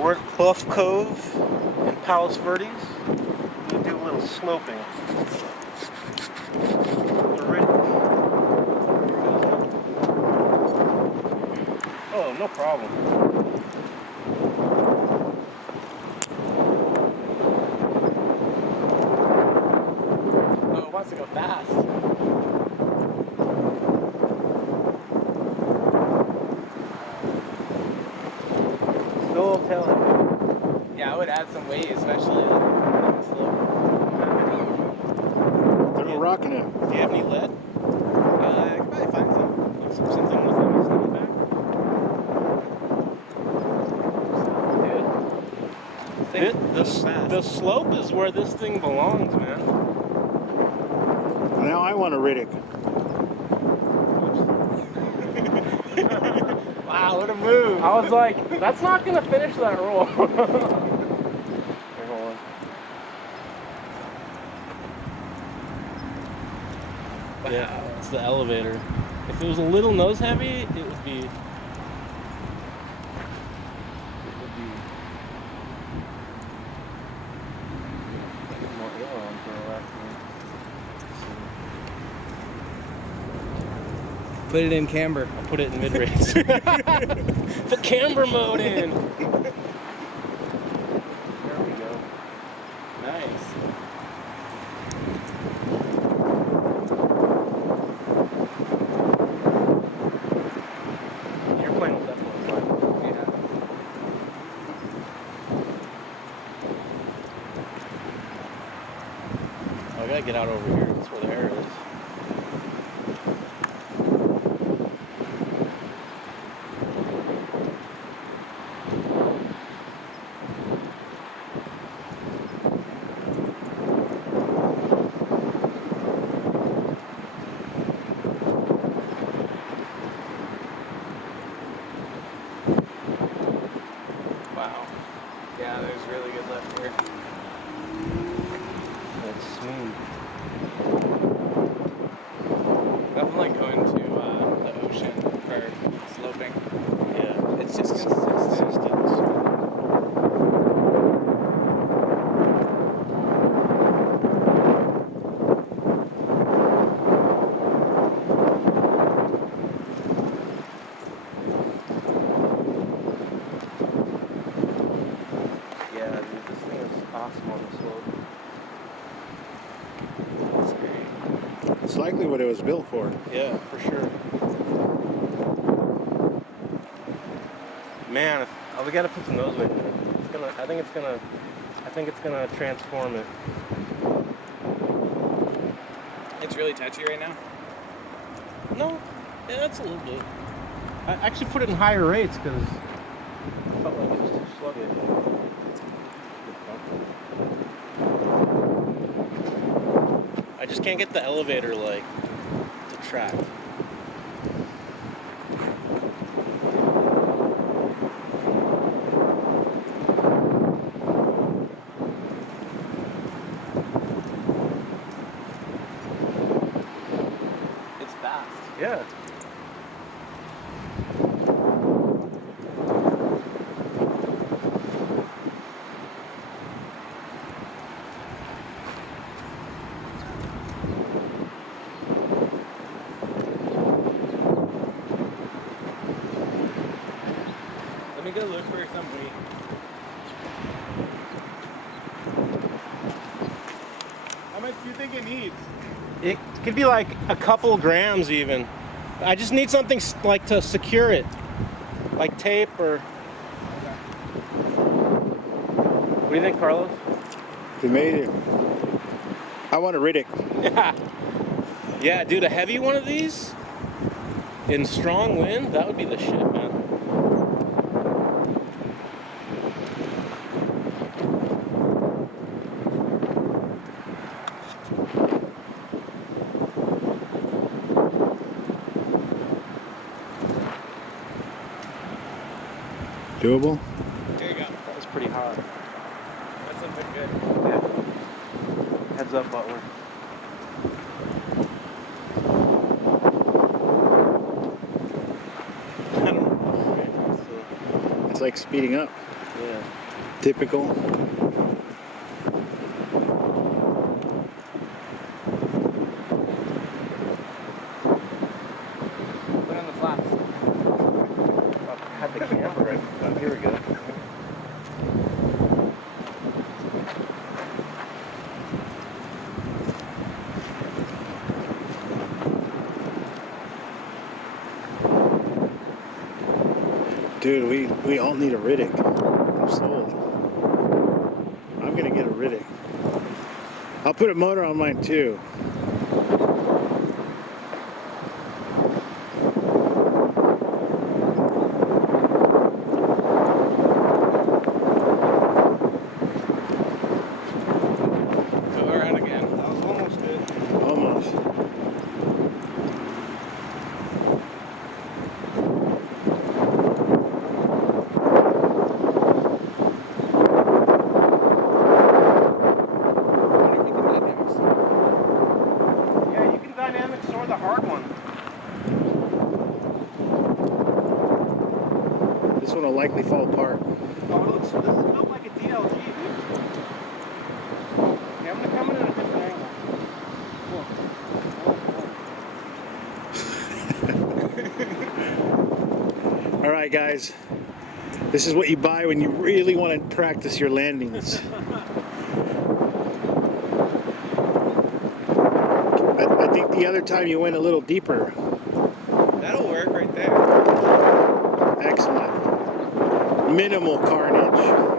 We're at Bluff Cove in Palos, Verdes. We'll do a little sloping. The Riddick. Oh, no problem. Oh, it wants to go fast. Still telling. Yeah, I would add some weight, especially on the slope. They're rocking it. Do you have any lead? I could probably find some. Something with them sticking back? The slope is where this thing belongs, man. Now I want a Riddick. Wow, what a move. I was like, that's not going to finish that roll. Here, hold on. Yeah, it's the elevator. If it was a little nose heavy, it would be... Put it in camber. I'll put it in mid-race. Put camber mode in. There we go. Nice. Your plane will definitely fly. Yeah. Oh, I gotta get out over here. That's where the air is. Wow. Yeah, there's really good lift here. It's smooth. Nothing like going to the ocean for sloping. Yeah. It's just consistent. Yeah, dude, this thing is awesome on the slope. That's great. It's likely what it was built for. Yeah, for sure. Man, we gotta put some nose weight in it. I think it's gonna transform it. It's really touchy right now. No, yeah, that's a little bit. I actually put it in higher rates because I felt like it was too sluggish. I just can't get the elevator like to track. It's fast. Yeah. Let me go look for some weight. How much do you think it needs? It could be like a couple grams even. I just need something like to secure it. Like tape or... What do you think, Carlos? They made it. I want a Riddick. Yeah. Yeah, dude, a heavy one of these in strong wind, that would be the shit, man. Doable? Here you go. That was pretty hot. That's something good. Yeah. Heads up, Butler. It's like speeding up. Yeah. Typical. Put on the flaps. Had the camera right. Oh, here we go. Dude, we all need a Riddick. I'm sold. I'm gonna get a Riddick. I'll put a motor on mine too. Go around again. That was almost good. Almost. Yeah, you can dynamic store the hard one. This one will likely fall apart. Oh, this is built like a DLG, dude. Yeah, I'm gonna come in at a different angle. All right, guys. This is what you buy when you really want to practice your landings. I think the other time you went a little deeper. That'll work right there. Excellent. Minimal carnage.